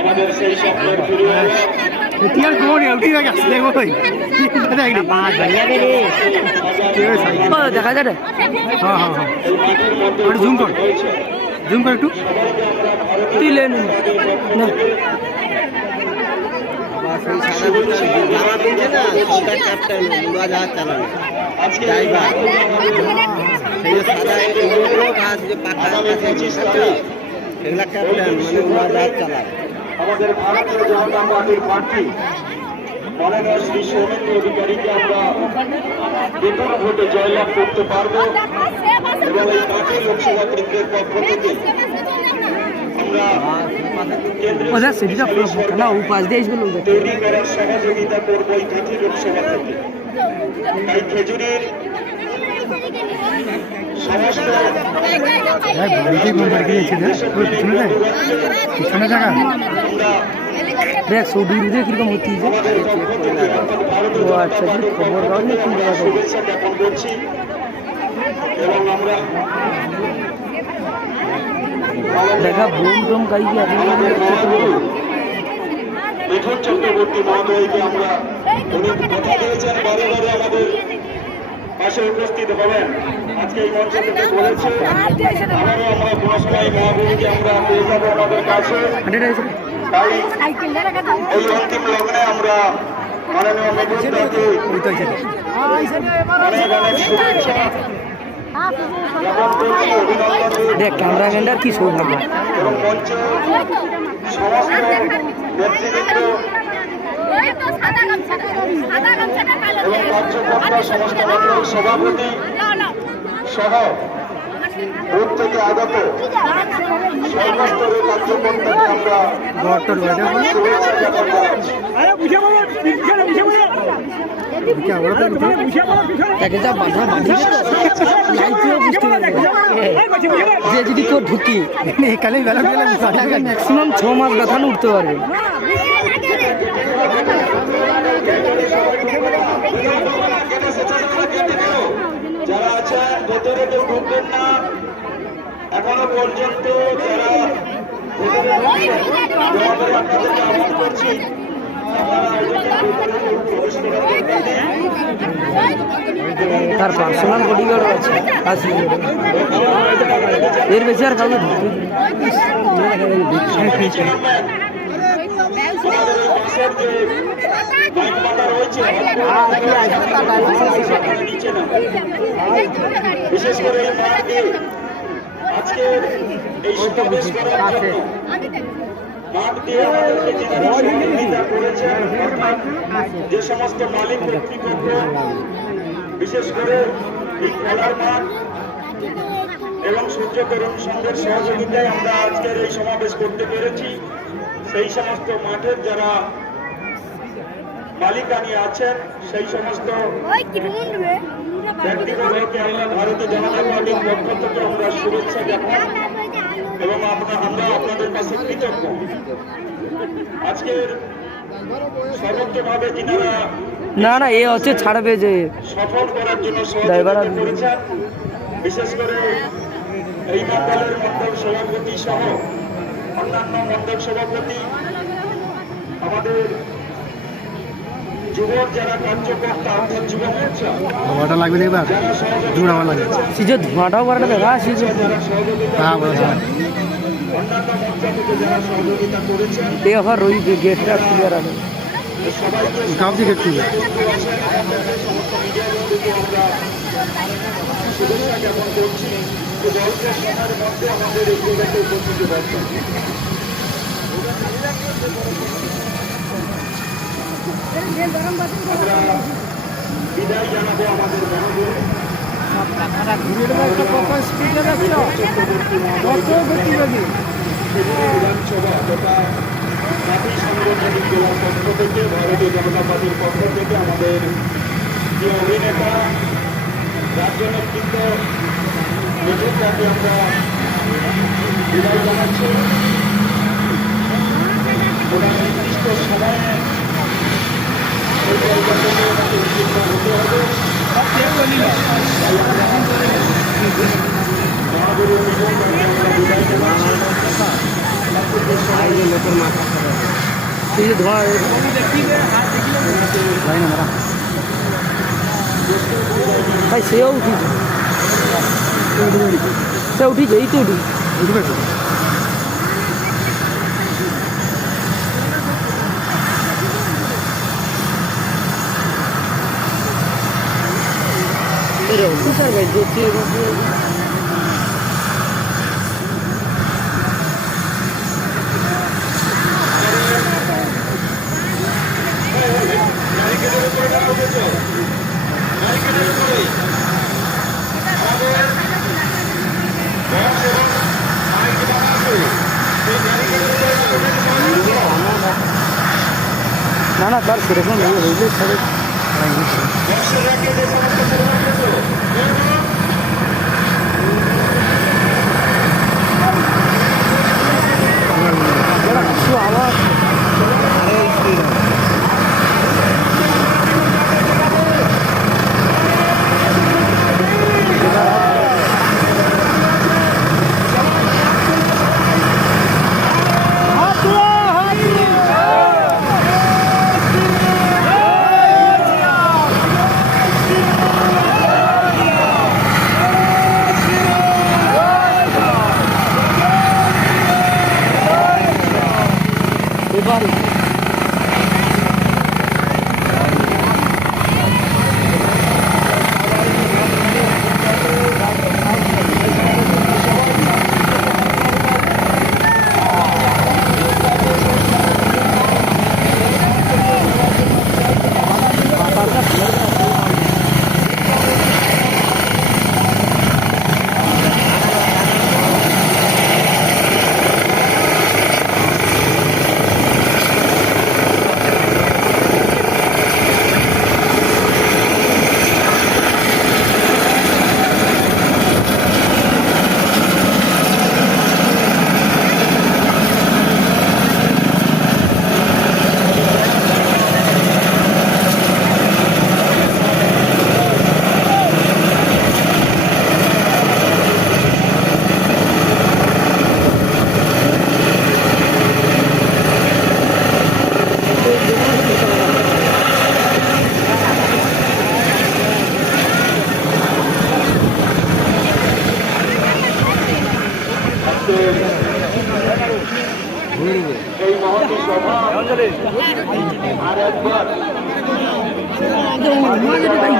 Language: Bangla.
আমাদের সেই স্বপ্নের ফিরিয়ে তিয়ার কোন উঠি গেছে দেখো কই দেখা যায় হ্যাঁ হ্যাঁ হ্যাঁ একটু জুম কর একটু তুই লেন না আমাদের ভারতীয় জনতা পার্টির প্রার্থী মাননীয় শ্রী সৌমেন্দ্র অধিকারীকে আমরা বিপুল ভোটে জয়লাভ করতে পারব এবং এই পার্টি লোকসভা কেন্দ্রের পক্ষ থেকে আমরা তৈরি করার সহযোগিতা করব এই কাঠি লোকসভা থেকে। তাই খেজুরির সমস্ত দেখ সৌদি কিরকম হচ্ছে আচ্ছা খবর শুভেচ্ছা জ্ঞাপন করছি এবং আমরা দেখা বোম টোম গাই মিঠুন চক্রবর্তী মহোদয়কে আমরা উনি কথা দিয়েছেন বারে বারে আমাদের পাশে উপস্থিত হবেন। আজকে এই মঞ্চ থেকে বলেছে আবারও আমরা কোনো সময় মহাবীরকে আমরা পেয়ে যাবো আমাদের কাছে। তাই এই অন্তিম লগ্নে আমরা মাননীয় মিঠুন দাকে অনেক অনেক শুভেচ্ছা জ্ঞাপন করছি, অভিনন্দন দেখ ক্যামেরাম্যানটার কি সৌভাগ্য এবং মঞ্চে সমস্ত নেতৃবৃন্দ এবং কার্যকর্তা সমস্ত মন্ডল সভাপতি সহ বুথ থেকে আগত সর্বস্তরের কার্যকর্তাকে আমরা শুভেচ্ছা জ্ঞাপন জানাচ্ছি। যে যদি কেউ ঢুকি এখানে ম্যাক্সিমাম 6 মাস ব্যথানো উঠতে পারবে। যারা আছেন ভেতরে কেউ ঢুকবেন না এখনো পর্যন্ত, যারা আপনাদেরকে আহ্বান করছি তার পার্সোনাল বডিগার্ড আছে এর বেশি আর কাউকে বিশেষ করে আজকে এই সমাবেশ করার জন্য মাঠ দিয়ে আমাদেরকে সহযোগিতা করেছেন যে সমস্ত মালিক কর্তৃপক্ষ, বিশেষ করে এই খেলার মাঠ এবং সূর্য তরুণ সংঘের সহযোগিতায় আমরা আজকের এই সমাবেশ করতে পেরেছি। সেই সমস্ত মাঠের যারা মালিকানি আছেন সেই সমস্ত ব্যক্তিগতকে আমরা ভারতীয় জনতা পার্টির পক্ষ থেকে আমরা শুভেচ্ছা জ্ঞাপন এবং আমরা আপনাদের কাছে কৃতজ্ঞ। আজকের সর্বোচ্চভাবে যিনারা না না এ হচ্ছে ছাড়বে যে সফল করার জন্য সহযোগিতা করেছেন, বিশেষ করে এই মন্ডলের মন্ডল সভাপতি সহ অন্যান্য মন্ডল সভাপতি, আমাদের যুবর যারা কার্যকর্তা অর্থাৎ যুব মোর্চা ধোঁয়াটা লাগবে এবার জোড়াওয়া লাগে সিজে ধোঁয়াটাও করাটা দেখা সিজে অন্যান্য মোর্চা থেকে যারা সহযোগিতা করেছেন এই আবার ওই গেটটা ক্লিয়ার আছে সবাইকে কাউকে গেট খুলে সমস্ত মিডিয়া বন্ধুকে আমরা শুভেচ্ছা জ্ঞাপন করছি যে অল্প সময়ের মধ্যে আমাদের এই জায়গাতে উপস্থিত হচ্ছেন। আমরা বিদায় জানাবো আমাদের মহাবীর বিধানসভা তথা জাতীয় সাংগঠনিক জেলার পক্ষ থেকে, ভারতীয় জনতা পার্টির পক্ষ থেকে আমাদের যে অভিনেতা রাজ্য নেতৃত্ব মিঠুন দাকে আমরা বিদায় জানাচ্ছি। ওরা নির্দিষ্ট সময়ে হতে হবে। মহাগুরু মিঠুন দাকে আমরা বিদায় জানাচ্ছি। সেই যে ধোঁয়া ভাই না মারা ভাই সেও উঠিছে সে উঠিছে এই তো উঠবে না না তার সেরকম হইলে সবাই কিছু আওয়াজ এবার এই মহতী সভা আর একবার